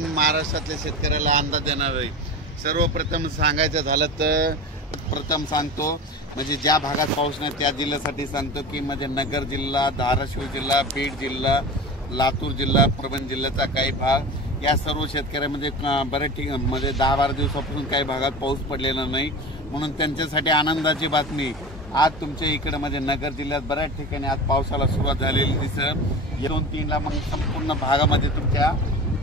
आपण महाराष्ट्रातल्या शेतकऱ्याला अंदाज देणार आहे। सर्वप्रथम सांगायचं झालं तर प्रथम सांगतो म्हणजे ज्या भागात पाऊस नाही त्या जिल्ह्यासाठी सांगतो की म्हणजे नगर जिल्हा, धाराशिव जिल्हा, बीड जिल्हा, लातूर जिल्हा, परभणी जिल्ह्याचा काही भाग या सर्व शेतकऱ्यांमध्ये बऱ्याच ठिकाणी म्हणजे 10-12 दिवसापासून काही भागात पाऊस पडलेला नाही, म्हणून त्यांच्यासाठी आनंदाची बातमी। आज तुमच्या इकडे म्हणजे नगर जिल्ह्यात बऱ्याच ठिकाणी आज पावसाला सुरुवात झालेली दिसत। 2-3ला मग संपूर्ण भागामध्ये तुमच्या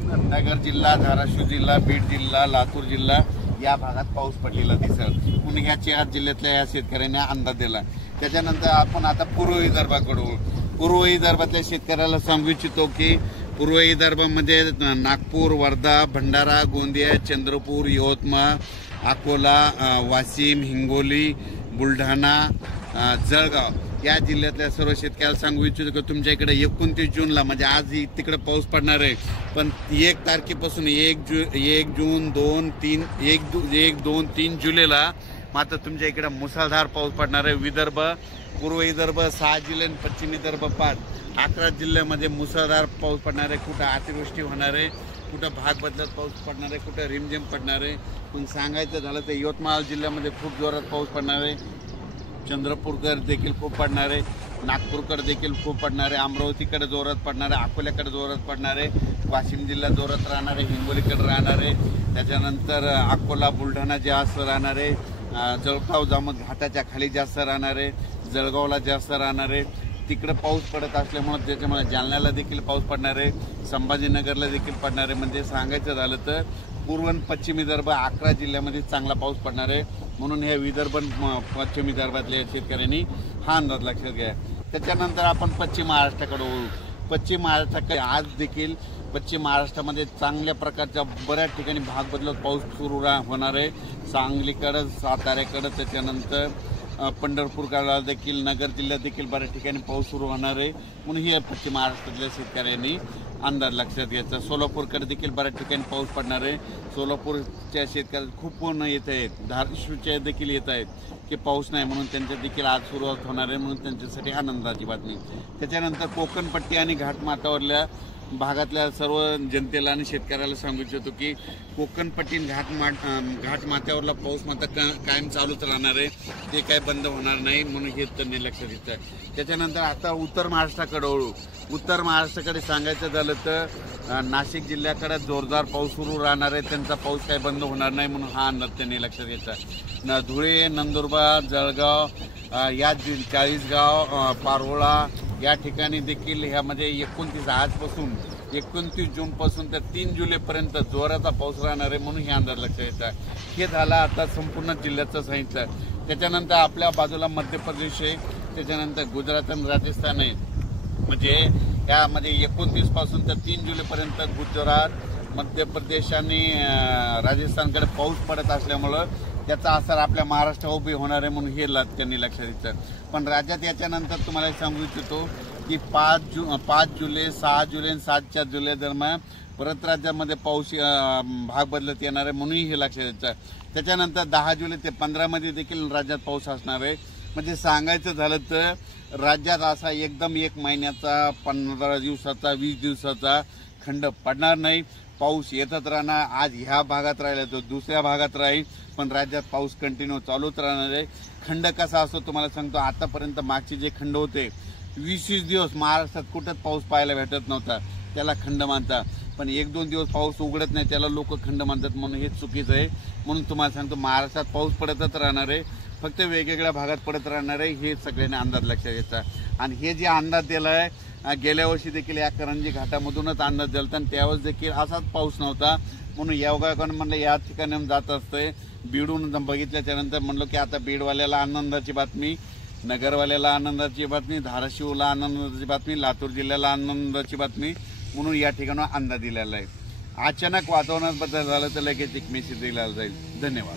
नगर जिल्हा, धाराशिव जिल्हा, बीड जिल्हा, लातूर जिल्हा या भागात पाऊस पडलेला दिसत, म्हणून ह्या 4 जिल्ह्यातल्या या शेतकऱ्यांना अंदाज दिला। त्याच्यानंतर आपण आता पूर्व विदर्भाकडे पूर्व विदर्भातल्या शेतकऱ्याला सांगू इच्छितो की पूर्व विदर्भामध्ये नागपूर, वर्धा, भंडारा, गोंदिया, चंद्रपूर, यवतमाळ, अकोला, वाशिम, हिंगोली, बुलढाणा, जळगाव या जिल्ह्यातल्या सर्व शेतकऱ्याला सांगू इच्छितो की तुमच्या इकडे 29 जूनला म्हणजे आज तिकडे पाऊस पडणार आहे, पण 1 तारखेपासून 1 जून 1, 2, 3 जुलैला मात्र तुमच्या इकडे मुसळधार पाऊस पडणार आहे। विदर्भ, पूर्व विदर्भ 6 जिल्हे, पश्चिम विदर्भ 5, 11 जिल्ह्यामध्ये मुसळधार पाऊस पडणार आहे। कुठं अतिवृष्टी होणार आहे, कुठं भाग बदलत पाऊस पडणार आहे, कुठं रिमझिम पडणार आहे। पण सांगायचं झालं तर यवतमाळ जिल्ह्यामध्ये खूप जोरात पाऊस पडणार आहे, चंद्रपूरकर देखील खूप पडणार आहे, नागपूरकर देखील खूप पडणार आहे, अमरावतीकडे जोरात पडणार आहे, अकोल्याकडे जोरात पडणार आहे, वाशिम जिल्हा जोरात राहणार आहे, हिंगोलीकडे राहणार आहे, त्याच्यानंतर अकोला, बुलढाणा जास्त राहणार आहे, जळगाव जामोद घाटाच्या खाली जास्त राहणार आहे, जळगावला जास्त राहणार आहे। तिकडे पाऊस पडत असल्यामुळे त्याच्यामुळे जालन्याला देखील पाऊस पडणार आहे, संभाजीनगरला देखील पडणार आहे। म्हणजे सांगायचं झालं तर पूर्व आणि पश्चिम विदर्भ 11 जिल्ह्यामध्ये चांगला पाऊस पडणार आहे, म्हणून हे विदर्भ पश्चिम विदर्भातल्या शेतकऱ्यांनी हा अंदाज लक्षात घ्या। त्याच्यानंतर आपण पश्चिम महाराष्ट्राकडे वळू। पश्चिम महाराष्ट्राकडे आज देखील पश्चिम महाराष्ट्रामध्ये चांगल्या प्रकारच्या बऱ्याच ठिकाणी भाग बदलत पाऊस सुरू होणार आहे। सांगलीकडे, साताऱ्याकडे, त्याच्यानंतर पंढरपूरकडे देखील, नगर जिल्ह्यात देखील बऱ्याच ठिकाणी पाऊस सुरू होणार आहे, म्हणून ही पश्चिम महाराष्ट्रातल्या शेतकऱ्यांनी अंदाज लक्षात घ्यायचा। सोलापूरकडे देखील बऱ्याच ठिकाणी पाऊस पडणार आहे, सोलापूरच्या शेतकऱ्यांना खूप पूर्ण येत आहेत, धाराशिवच्या देखील येत आहेत की पाऊस नाही, म्हणून त्यांच्या देखील आज सुरुवात होणार आहे, म्हणून त्यांच्यासाठी आनंदाची बातमी। त्याच्यानंतर कोकणपट्टी आणि घाटमाथ्यावरल्या भागातल्या सर्व जनतेला आणि शेतकऱ्याला सांगू इच्छितो की कोकणपट्टी घाटमाथ्यावरला पाऊस मात्र कायम चालूच राहणार आहे, ते काय बंद होणार नाही, म्हणून हे त्यांनी लक्षात घेतलं आहे। त्याच्यानंतर आता उत्तर महाराष्ट्राकडे वळू। उत्तर महाराष्ट्राकडे सांगायचं झालं तर नाशिक जिल्ह्याकडे जोरदार पाऊस सुरू राहणार आहे, त्यांचा पाऊस काही बंद होणार नाही, म्हणून हा अंदाज त्यांनी लक्षात घेतला। धुळे, नंदुरबार, जळगाव या 40गाव, पारोळा या ठिकाणी देखील ह्यामध्ये 29 आजपासून 29 जूनपासून तर 3 जुलैपर्यंत जोराचा पाऊस राहणार आहे, म्हणून हे अंदाज लक्षात घ्यायचा। हे झालं आता संपूर्ण जिल्ह्याचं सांगितलं। त्याच्यानंतर आपल्या बाजूला मध्य प्रदेश आहे, त्याच्यानंतर गुजरात आणि राजस्थान आहे, म्हणजे यामध्ये 29 पासून तर 3 जुलैपर्यंत गुजरात, मध्य प्रदेश आणि राजस्थानकडे पाऊस पडत असल्यामुळं त्याचा असर आपल्या महाराष्ट्रावर उभी होणार आहे, म्हणून हे त्यांनी लक्षात घेतलं। पण राज्यात याच्यानंतर तुम्हाला सांगू इच्छितो की 5 जुलै, 6 जुलै आणि 7 जुलै दरम्यान परत राज्यामध्ये पाऊस भाग बदलत येणार आहे, म्हणून हे लक्षात घ्यायचं। त्याच्यानंतर 10 जुलै ते 15 मध्ये देखील राज्यात पाऊस असणार आहे। म्हणजे सांगायचं झालं तर राज्यात असा एकदम 1 महिन्याचा, 15 दिवसाचा, 20 दिवसाचा खंड पडणार नाही, पाऊस येतच राहणार। आज ह्या भागात राहिला तो दुसऱ्या भागात राहील, पण राज्यात पाऊस कंटिन्यू चालूच राहणार आहे। खंड कसा असतो तुम्हाला सांगतो, आतापर्यंत मागचे जे खंड होते 20 दिवस महाराष्ट्रात कुठंच पाऊस पाहायला भेटत नव्हता, त्याला खंड मानतात। पण 1-2 दिवस पाऊस उघडत नाही त्याला लोक खंड मानतात, म्हणून हे चुकीचं आहे। म्हणून तुम्हाला सांगतो महाराष्ट्रात पाऊस पडतच राहणार आहे, फक्त वेगवेगळ्या भागात पडत राहणार आहे, हे सगळ्यांनी अंदाज लक्षात घ्यायचा। आणि हे जे अंदाज दिला आहे गेल्या वर्षी देखील या करंजी घाटामधूनच अंदाज दिला आणि त्यावेळेस देखील असाच पाऊस नव्हता, म्हणून योगायोगानं म्हणलं या ठिकाणी जात असतंय। बीडून बघितल्याच्या नंतर म्हणलो की आता बीडवाल्याला आनंदाची बातमी, नगरवाल्याला आनंदाची बातमी, धाराशिवला आनंदाची बातमी, लातूर जिल्ह्याला आनंदाची बातमी, म्हणून या ठिकाणी अंदाज दिलेला आहे। अचानक वातावरणात बदल झाला तर लगेच एक मेसेज दिला जाईल। धन्यवाद।